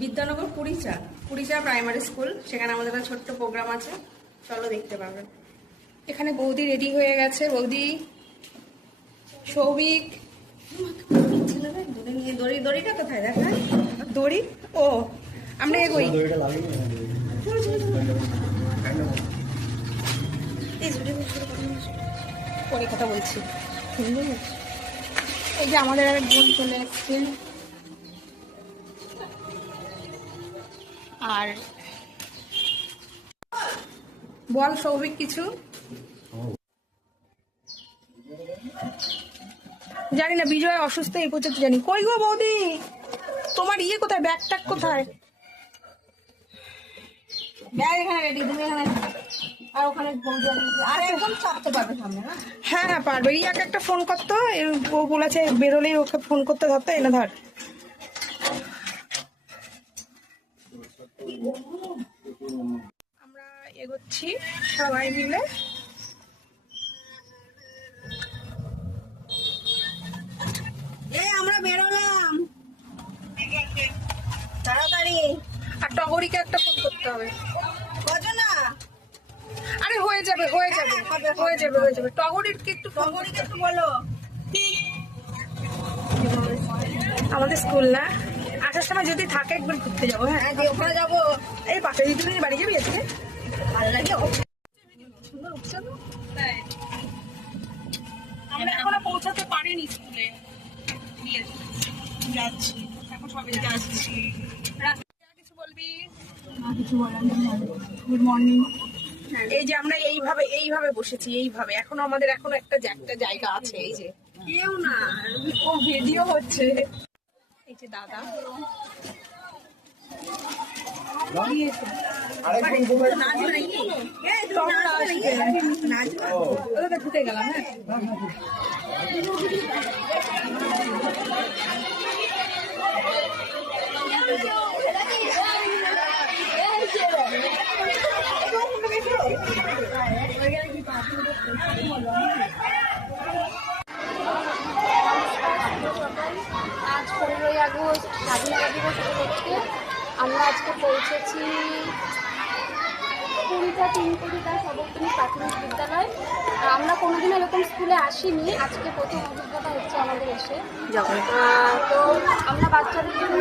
Bidyanagar কুড়িচা primary school, সেখানে আমাদের একটা ছোট্ট প্রোগ্রাম আছে, চলো দেখতে পাবেন। এখানে বৌদি রেডি হয়ে গেছে, বৌদি সৌভিক দড়িটা কোথায় দেখা দড়ি, ও আমরা এগোই পরে কথা বলছি। এই যে আমাদের আর বোন চলে এসছে, আর বল সৌভিক কিছু। জানি না, বিজয় অসুস্থ এই পর্যন্ত জানি। কই গো বৌদি, তোমার ইয়ে কোথায়, ব্যাগ ট্যাগ কোথায়? ব্যাগ এখানে রেডি, তুমি এখানে, আর ওখানে বৌদি আর একদম চাপতে পারবে সামনে না? হ্যাঁ হ্যাঁ পারবে। রিয়াকে একটা ফোন করতো, ও বলেছে বেরোলেই ওকে ফোন করতে, ধরতে এনে ধর। আমরা এগোচ্ছি সবাই মিলে। আমরা বেরোলাম তাড়াতাড়ি। আর টগরিকে একটা ফোন করতে হবে। আরে হয়ে যাবে হয়ে যাবে হয়ে যাবে হয়ে যাবে। টগরিকে একটু বলো। আমাদের স্কুল না, আসার সময় যদি থাকে একবার ঘুরতে যাবো। হ্যাঁ ওখানে যাবো। এই পাশে দিদির বাড়ি যাবি আজকে? ভালো লাগে। আমরা এখনো পৌঁছাতে পারিনি স্কুলে, যাচ্ছি এখন, সবে যাচ্ছি। কিছু বলবি? কিছু বলার নেই। Good morning. এই যে আমরা এইভাবে বসেছি, এইভাবে। এখনো আমাদের এখনো একটা জায়গা আছে। এই যে কেউ না, ও ভিডিও হচ্ছে। এই যে দাদা ঢুকে গেলাম। হ্যাঁ আজ 15ই আগস্ট স্বাধীনতা দিবস উপলক্ষে আমরা আজকে পৌঁছেছি কুড়িটা তিনকুড়িটা সর্বপ্রথম প্রাথমিক বিদ্যালয়। আমরা কোনোদিন এরকম স্কুলে আসিনি, আজকে প্রথম অভিজ্ঞতা হচ্ছে আমাদের এসে। তো আমরা বাচ্চাদের জন্য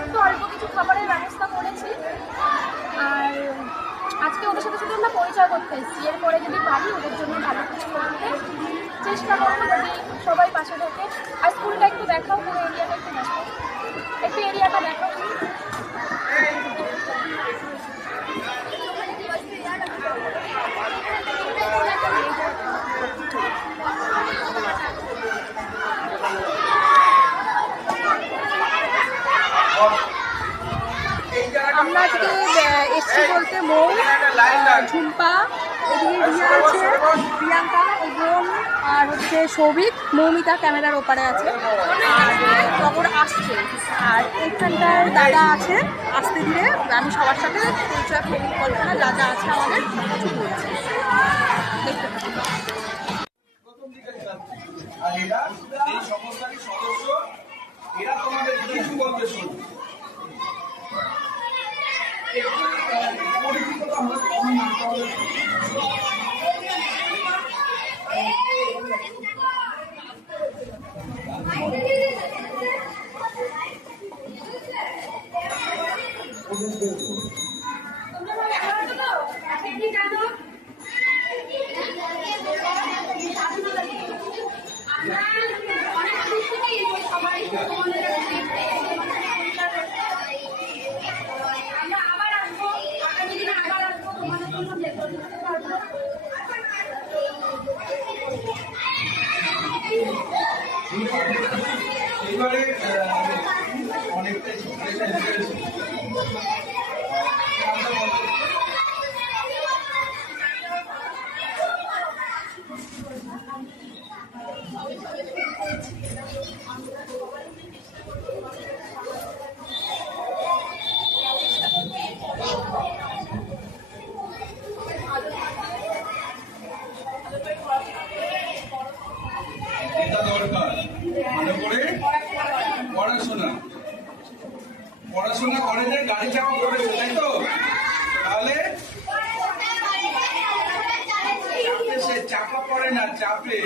একটু অল্প কিছু খাবারের ব্যবস্থা করেছি, আর আজকে ওদের সাথে সাথে আমরা পরিচয় করতে এসেছি। এরপরে যদি পারি ওদের জন্য ভালো কিছু করতে চেষ্টা করবো, যদি সবাই পাশে থাকে। আর স্কুলটা একটু দেখাও, পুরো এরিয়াটা একটু দেখাও, একটু এরিয়াটা দেখাও। আমরা আজকে এসছি বলতে মৌ, ঝুম্পা, এদিকে রিয়া আছে, প্রিয়াঙ্কা, বোন, আর হচ্ছে সৌভিক, মৌমিতা ক্যামেরার ওপারে আছে, আর টগর আসছে। আর এইখানটার দাদা আছে, আসতে ধীরে আমি সবার সাথে পরিচয় পরিকল্পনা যা যা আছে আমাদের কিছু বলছি, দেখতে পাচ্ছি। এরা তোমাদের কিছু বলতে শুনুন। এবারে অনেকটাই দরকার, ভালো করে পড়াশোনা কলেজের গাড়ি চাপা পড়েছে তাই তো? তাহলে সে চাপা পড়ে না, চাপে।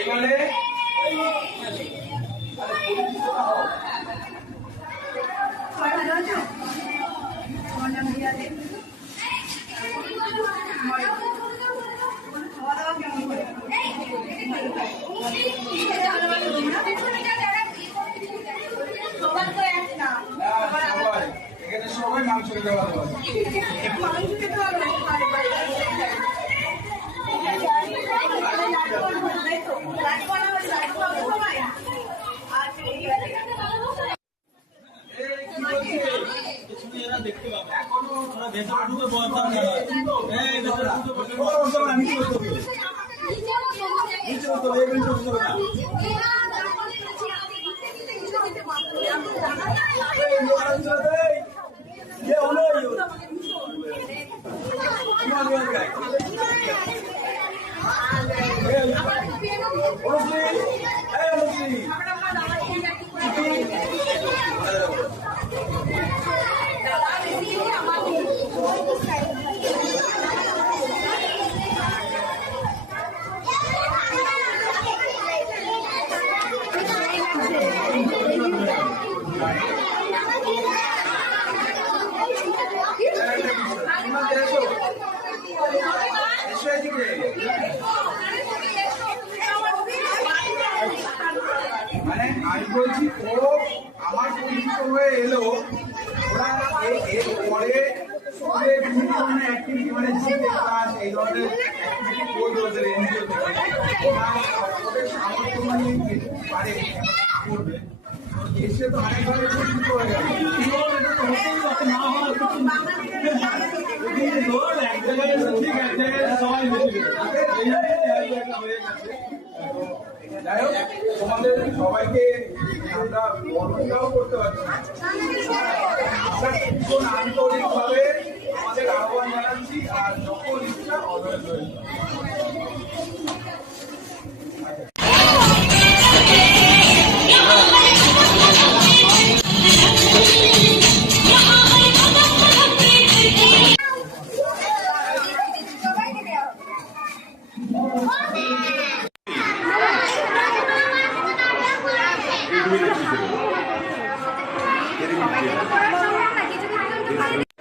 এবারে এখানে সবাই মাংস খেতে ভালোবাসে। দেখতে পাবো আমরা ভেতরে ঢুকে বলতাম না এই ভেতরে ঢুকে বলতে না নিচে বলতে হবে নিচে বলতে হবে এই বলতে হবে না ये होना ही हो মানে আমি বলছি ও আমার পরিচিত হয়ে এলো, ওরা এর পরে স্কুলে বিভিন্ন ধরনের অ্যাক্টিভিটি মানে জিকে ক্লাস এই ধরনের অ্যাক্টিভিটি করবে ওদের এনজিও থেকে, ওরা ওদের সামর্থ্য মানে পারে করবে, এসে তো অনেকভাবে পরিচিত হয়ে গেল। না হওয়ার কিছু এক জায়গায় ঠিক এক জায়গায় সবাই যাই হোক, তোমাদের সবাইকে আমরা বর্ণনাও করতে পারছি না, আমরা ভীষণ আন্তরিকভাবে আমাদের আহ্বান জানাচ্ছি, আর যখন ইচ্ছা অলওয়েজ Jadi